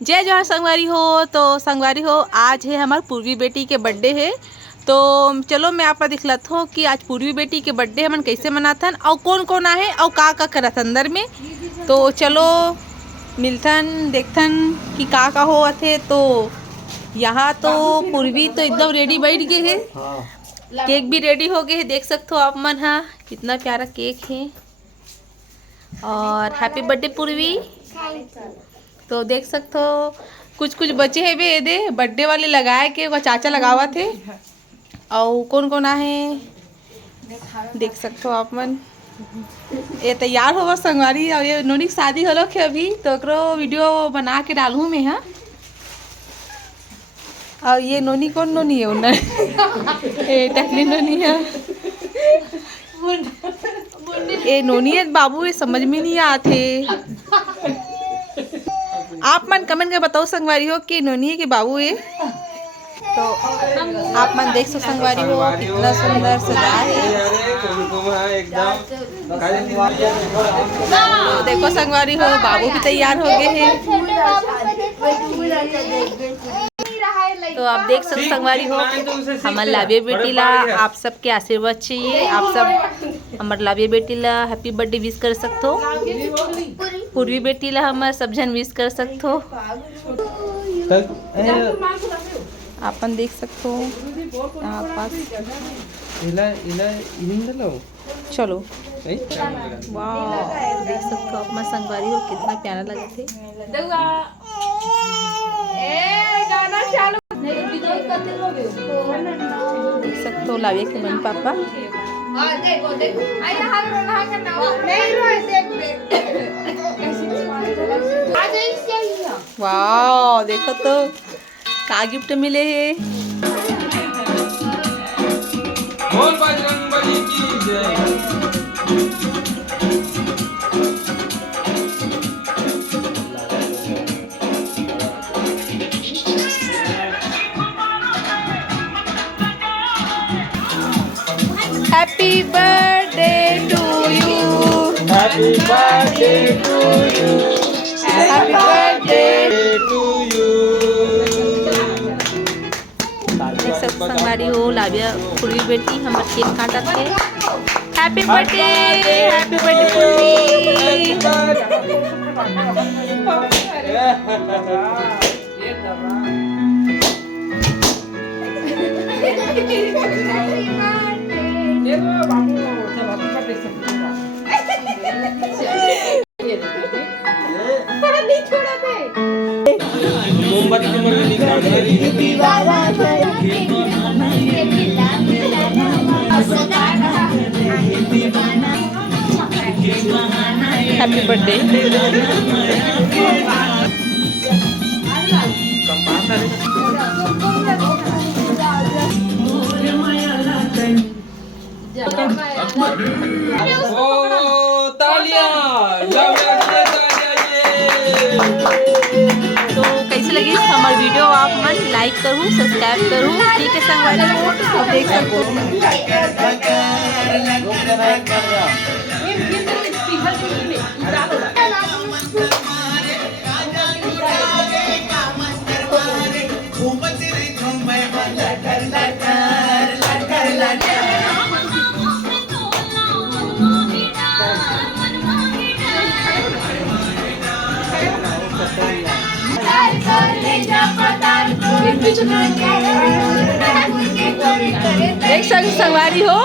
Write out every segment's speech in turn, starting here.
जय जवाहर संगवारी हो। तो संगवारी हो, आज है हमारी पूर्वी बेटी के बर्थडे है। तो चलो मैं आपका दिखलाता हूँ कि आज पूर्वी बेटी के बर्थडे हमन कैसे मनाथन और कौन कौन आहे और का करत अंदर में। तो चलो मिलथन देखथन कि का हो थे। तो यहाँ तो पूर्वी तो एकदम रेडी बैठ गए है। केक भी रेडी हो गए है, देख सकते हो आप मन। हाँ, कितना प्यारा केक है और हैप्पी बर्थडे पूर्वी। तो देख सकते हो कुछ कुछ बचे है बे दे बर्थडे वाले लगाए के वो चाचा लगावा थे। और कौन कौन आहे देख सकते हो आप मन। ये तैयार होगा संगवारी और ये नोनी की शादी हो है अभी, तो एकरो वीडियो बना के डालूँ मैं। हाँ, और ये नोनी कौन नोनी है उन्हें ये टकली नोनी है। ये नोनी है बाबू, ये समझ में नहीं आते। आप मन कमेंट कर बताओ संगवारी हो कि नोनी है कि बाबू है। तो आप मन देख सो संगवारी हो कितना सुंदर सजा है। तो देखो संगवारी हो बाबू भी तैयार हो गए हैं। तो आप देख सकते संगवारी हो हमारे लाभिया बेटी ला आप सबके आशीर्वाद चाहिए। आप सब हमारे लाभिया बेटी ला हैप्पी बर्थडे विश कर सकते हो। पूर्वी बेटी ला हमारे सब जन विश कर सकते हो। अपन देख सकते हो यहाँ पास। चलो वाह, देख सकते हो अपना संगवारी हो कितना प्यारा लगे थे। देख सकते हो लाविया के मन पापा। वाह, देखो तो का गिफ्ट मिले है। बोल बजरंगबली की जय। Happy birthday to you. Happy birthday to you. Happy birthday to you. देख सकते संगवारी हो लाविया पूर्वी बेटी हमारे केक काटा थे। हैप्पी बर्थडे, हैप्पी बर्थडे पूर्वी। Happy birthday. तो कैसे लगी हमारी वीडियो आप मन लाइक करूँ सब्सक्राइब करूँ। ठीक है संगवारी हो, देख सकते देख सकते संगवारी हो।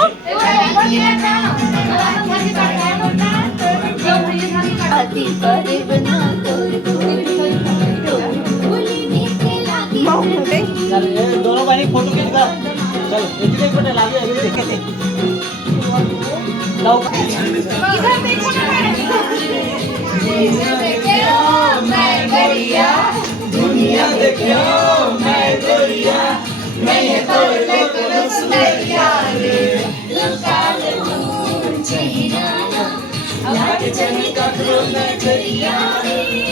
दोनों भाई फोटो खींच कर चलो एक फोटो लागे अभी देखे लाओ इधर देखो ना मैं गोरिया दुनिया देखो मैं गोरिया मैं ये तो ले सुनैया रे लुका ले दूर चेहरा ना अब चली का नजरिया रे।